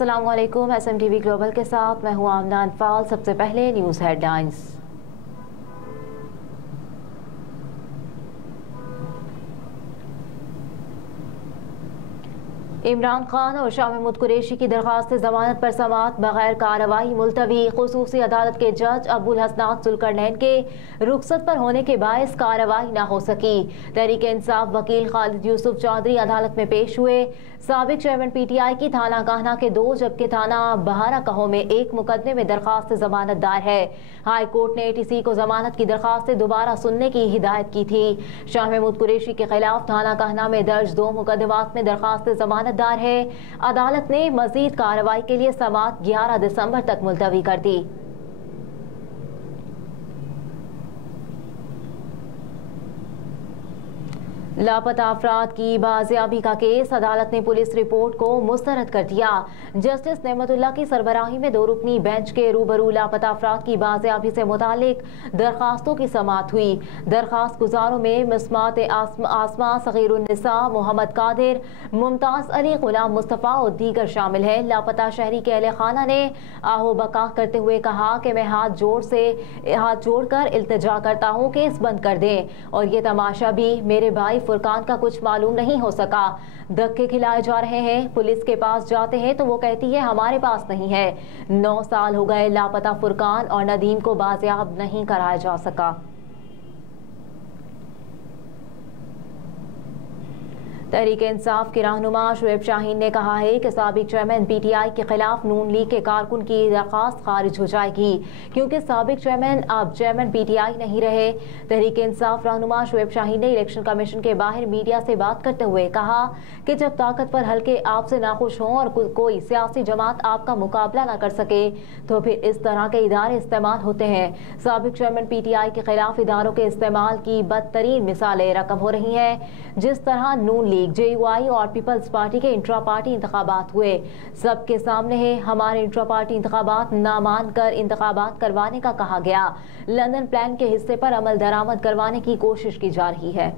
अस्सलाम वालेकुम। SMTV global के साथ मैं हूं आमना अनफाल। सबसे पहले न्यूज़ हेडलाइंस। इमरान खान और शाह महमूद कुरैशी की दरख्वास्त जमानत पर समाअत बगैर कार्रवाई मुलतवी। खुसूसी अदालत के जज अबुल हसनात जुल्करनैन के रुखसत पर होने के बायस कार्रवाई न हो सकी। तहरीक इंसाफ वकील खालिद यूसुफ चौधरी अदालत में पेश हुए। साबिक चेयरमैन PTI की थाना कान्हा के 2 जबकि थाना बहारा कहो में 1 मुकदमे में दरख्वास्त जमानत दायर है। हाई कोर्ट ने ATC को जमानत की दरख्वास्त दोबारा सुनने की हिदायत की थी। शाह महमूद कुरैशी के खिलाफ थाना कान्हा में दर्ज 2 मुकदमात में दरख्वास्त जमानत दार है। अदालत ने मजीद कार्रवाई के लिए समाअत 11 दिसंबर तक मुलतवी कर दी। लापता अफराद की बाजियाबी का केस अदालत ने पुलिस रिपोर्ट को मुस्तरद कर दिया। जस्टिस नेमतुल्लाह की सरबराही में 2 रुकनी बेंच के रूबरू लापता अफराद की बाजियाबी से मुतालिक दरखास्तों की समाअत हुई। दरखास्त गुजारों में मिसमात आसमा सगीरुन्निसा, मोहम्मद कादिर, मुमताज अली, गुलाम मुस्तफ़ा और दीगर शामिल है। लापता शहरी के अहले खाना ने आहो बका करते हुए कहा कि मैं हाथ जोड़कर इल्तिजा करता हूँ केस बंद कर दें और ये तमाशा भी मेरे भाई फुरकान का कुछ मालूम नहीं हो सका। धक्के खिलाए जा रहे हैं। पुलिस के पास जाते हैं तो वो कहती है हमारे पास नहीं है। 9 साल हो गए लापता फुरकान और नदीम को बाजियाब नहीं कराया जा सका। तहरीक इंसाफ के रहनुमा शुएब शाहीन ने कहा है कि साबिक चेयरमैन PTI के खिलाफ नून लीग के कारकुन की दरख्वास्त खारिज हो जाएगी क्योंकि साबिक चेयरमैन अब चेयरमैन PTI नहीं रहे। तहरीक इंसाफ रहनुमा शुएब शाहीन ने इलेक्शन कमीशन के बाहर मीडिया से बात करते हुए कहा कि जब ताकतवर हल्के आपसे नाखुश हों और कोई सियासी जमात आपका मुकाबला न कर सके तो फिर इस तरह के इदारे इस्तेमाल होते हैं। साबिक चेयरमैन PTI के खिलाफ इदारों के इस्तेमाल की बदतरीन मिसालें रकम हो रही हैं। जिस तरह नून JUI और पीपल्स पार्टी के इंट्रा पार्टी इंतखाबात हुए, सबके सामने है। हमारे इंट्रा पार्टी इंतखाबात ना मानकर इंतखाबात करवाने का कहा गया। लंदन प्लान के हिस्से पर अमल दरामद करवाने की कोशिश की जा रही है।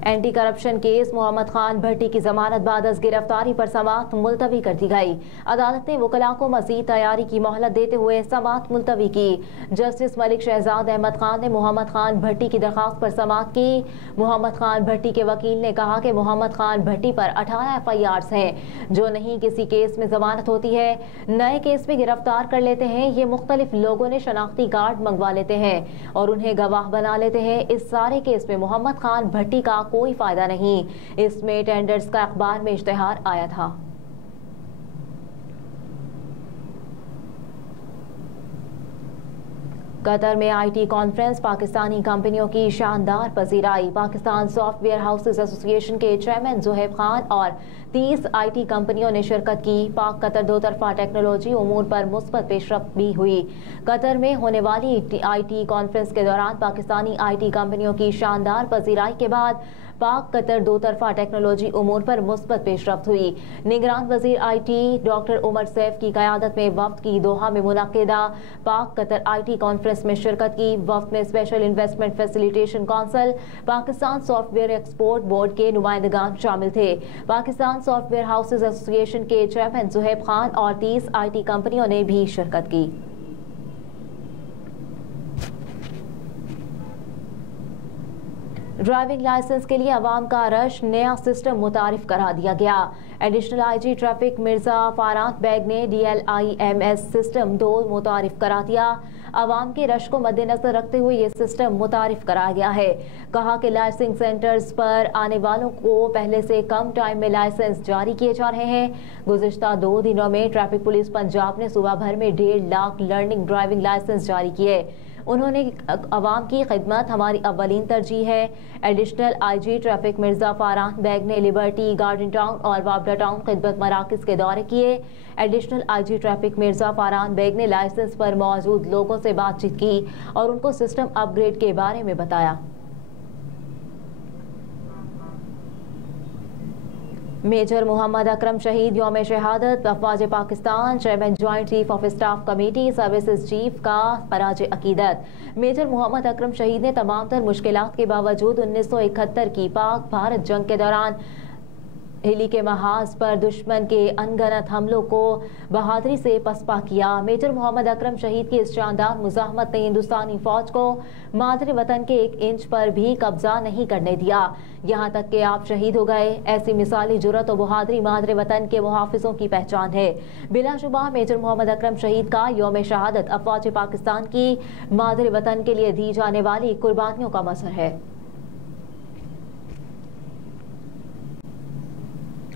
Anti corruption case Mohammad Khan Bhatti की जमानत बाद गिरफ्तारी पर समाअत मुलतवी कर दी गई। अदालत ने वकला को मजीद तैयारी की मोहलत देते हुए समाअत मुलतवी की। जस्टिस मलिक शहजाद अहमद खान ने मोहम्मद खान भट्टी की दरखास्त पर समाअत की। मोहम्मद खान भट्टी के वकील ने कहा कि मोहम्मद खान भट्टी पर 18 FIRs हैं जो नहीं किसी केस में जमानत होती है नए केस में गिरफ्तार कर लेते हैं। ये मुख्तलिफ लोगों ने शनाख्ती कार्ड मंगवा लेते हैं और उन्हें गवाह बना लेते हैं। इस सारे केस में मोहम्मद खान भट्टी का कोई फायदा नहीं। इसमें टेंडर्स का अखबार में इश्तिहार आया था। कतर में IT कॉन्फ्रेंस पाकिस्तानी कंपनियों की शानदार पजीराई। पाकिस्तान सॉफ्टवेयर हाउसेज एसोसिएशन के चेयरमैन ज़ुहैब खान और 30 IT कंपनियों ने शिरकत की। पाक कतर 2 तरफा टेक्नोलॉजी उमूर पर मुस्बत पेशरफ्त भी हुई। कतर में होने वाली IT कॉन्फ्रेंस के दौरान पाकिस्तानी IT कंपनियों की शानदार पजीराई के बाद पाक कतर 2 तरफा टेक्नोलॉजी उमूर पर मुस्बत पेशरफ्त हुई। निगरान वजीर IT डॉक्टर उमर सैफ की क़यादत में वफ्द की दोहा में मुनक़िदा पाक कतर IT कॉन्फ्रेंस में शिरकत की। वफ्द में special investment facilitation council, Pakistan software export board के नुमाइंदगान शामिल थे। पाकिस्तान सॉफ्टवेयर हाउसेज एसोसिएशन के चेयरमैन ज़ुहैब खान और 30 IT कंपनियों ने भी शिरकत की। ड्राइविंग लाइसेंस के लिए अवाम का रश, नया सिस्टम मुतारिफ करा दिया गया। Additional IG traffic Mirza Faran Baig ने DLIMS सिस्टम 2 मुतारिफ करा दिया। अवाम के रश को मद्देनजर रखते हुए ये सिस्टम मुतारिफ कराया गया है। कहा कि लाइसेंसिंग सेंटर्स पर आने वालों को पहले से कम टाइम में लाइसेंस जारी किए जा रहे हैं। गुज़िश्ता 2 दिनों में ट्रैफिक पुलिस पंजाब ने सूबा भर में 1.5 लाख लर्निंग ड्राइविंग लाइसेंस जारी किए। उन्होंने अवाम की खिदमत हमारी अव्वलीन तरजीह है। Additional IG traffic Mirza Faran Baig ने लिबर्टी, गार्डन टाउन और वाबडा टाउन खिदमत मराकज़ के दौरे किए। Additional IG traffic Mirza Faran Baig ने लाइसेंस पर मौजूद लोगों से बातचीत की और उनको सिस्टम अपग्रेड के बारे में बताया। मेजर मोहम्मद अकरम शहीद यौम शहादत। अफवाज Pakistan chairman joint chief of staff committee services chief का खराज अकीदत। मेजर मोहम्मद अकरम शहीद ने तमाम तर मुश्किलात के बावजूद 1971 की पाक भारत जंग के दौरान हिली के महाज पर दुश्मन के अनगनत हमलों को बहादुरी से पसपा किया। मेजर मोहम्मद अकरम शहीद की इस शानदार मुजाहमत ने हिंदुस्तानी फौज को मादरे वतन के 1 इंच पर भी कब्जा नहीं करने दिया, यहाँ तक कि आप शहीद हो गए। ऐसी मिसाली जुर्रत और बहादुरी मादरे वतन के मुहाफिजों की पहचान है। बिलाशुबा मेजर मोहम्मद अकरम शहीद का यौम शहादत अफवाज पाकिस्तान की मादरे वतन के लिए दी जाने वाली कुर्बानियों का मजहर है।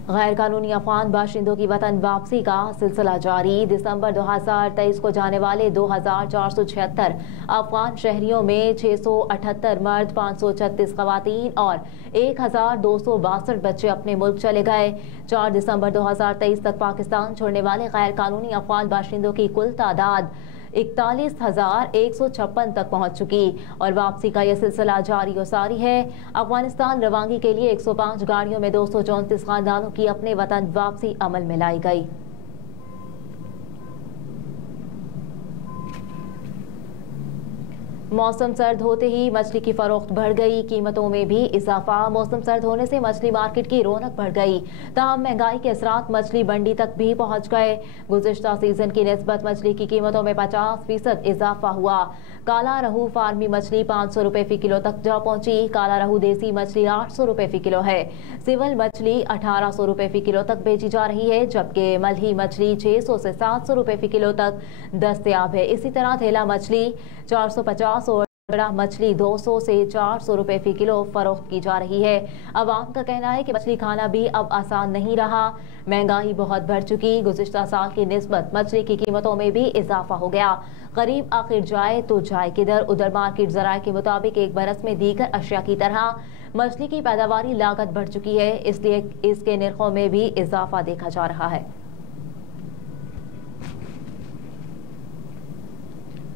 गैर कानूनी अफगान बाशिंदों की वतन वापसी का सिलसिला जारी। दिसंबर 2023 को जाने वाले 2476 अफगान शहरियों में 678 मर्द, 536 खवातीन और 1262 बच्चे अपने मुल्क चले गए। 4 दिसंबर 2023 तक पाकिस्तान छोड़ने वाले गैर कानूनी अफगान बाशिंदों की कुल तादाद 41,156 तक पहुंच चुकी और वापसी का यह सिलसिला जारी और सारी है। अफगानिस्तान रवानगी के लिए 105 गाड़ियों में 234 खानदानों की अपने वतन वापसी अमल में लाई गई। मौसम सर्द होते ही मछली की फरोख्त बढ़ गई, कीमतों में भी इजाफा। मौसम सर्द होने से मछली मार्केट की रौनक बढ़ गई, ताहम महंगाई के असरात मछली मंडी तक भी पहुंच गए। गुज़िश्ता सीजन की निस्बत मछली की कीमतों में 50% इजाफा हुआ। काला रहू फार्मी मछली 500 रुपए फी किलो तक जा पहुंची। काला रहू देसी मछली 800 रुपए फी किलो है। सिवल मछली 1800 रुपए फी किलो तक बेची जा रही है, जबकि मलही मछली 600 से 700 रुपए फी किलो तक दस्तयाब है। इसी तरह थैला मछली 450 और बड़ा मछली 200 से 400 रुपए फी किलो फरोख्त की जा रही है। अवाम का कहना है कि मछली खाना भी अब आसान नहीं रहा, महंगाई बहुत बढ़ चुकी। गुज़िश्ता साल की निस्बत मछली की कीमतों में भी इजाफा हो गया। गरीब आखिर जाए तो जाए किधर। उधर मार्केट ज़राए के मुताबिक एक बरस में दीगर अशिया की तरह मछली की पैदावारी लागत बढ़ चुकी है, इसलिए इसके निर्खों में भी इजाफा देखा जा रहा है।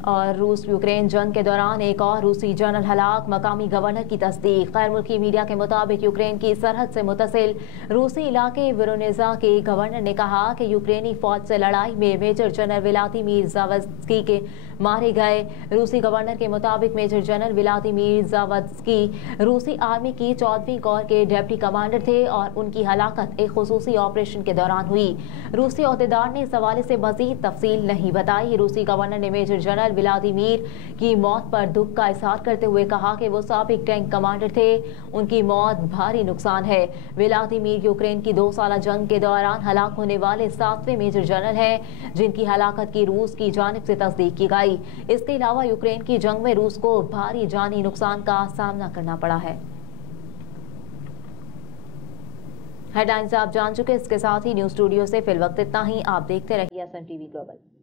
और रूस यूक्रेन जंग के दौरान एक और रूसी जनरल हलाक, मकामी गवर्नर की तस्दीक। गैर मुल्की मीडिया के मुताबिक यूक्रेन की सरहद से मुतसिल रूसी इलाके वोरोनेजा के गवर्नर ने कहा कि यूक्रेनी फौज से लड़ाई में मेजर जनरल व्लादिमीर ज़ावत्स्की के मारे गए। रूसी गवर्नर के मुताबिक मेजर जनरल व्लादिमीर ज़ावत्स्की रूसी आर्मी की 14वीं कोर के डिप्टी कमांडर थे और उनकी हलाकत एक खुसूसी ऑपरेशन के दौरान हुई। रूसी अहदेदार ने इस हवाले से मजीद तफसील नहीं बताई। रूसी गवर्नर ने मेजर जनरल व्लादिमीर की मौत पर दुख का इजहार करते हुए कहा कि वो साबिक टैंक कमांडर थे, उनकी मौत भारी नुकसान है। व्लादिमीर यूक्रेन की 2 साला जंग के दौरान हलाक होने वाले 7वें मेजर जनरल हैं, जिनकी हलाकत की रूस की जानिब से तस्दीक की गई। इसके अलावा यूक्रेन की जंग में रूस को भारी जानी नुकसान का सामना करना पड़ा है। हेडलाइंस आप जान चुके, इसके साथ ही न्यूज स्टूडियो से फिलवक्त इतना ही। आप देखते रहिए SN TV ग्लोबल।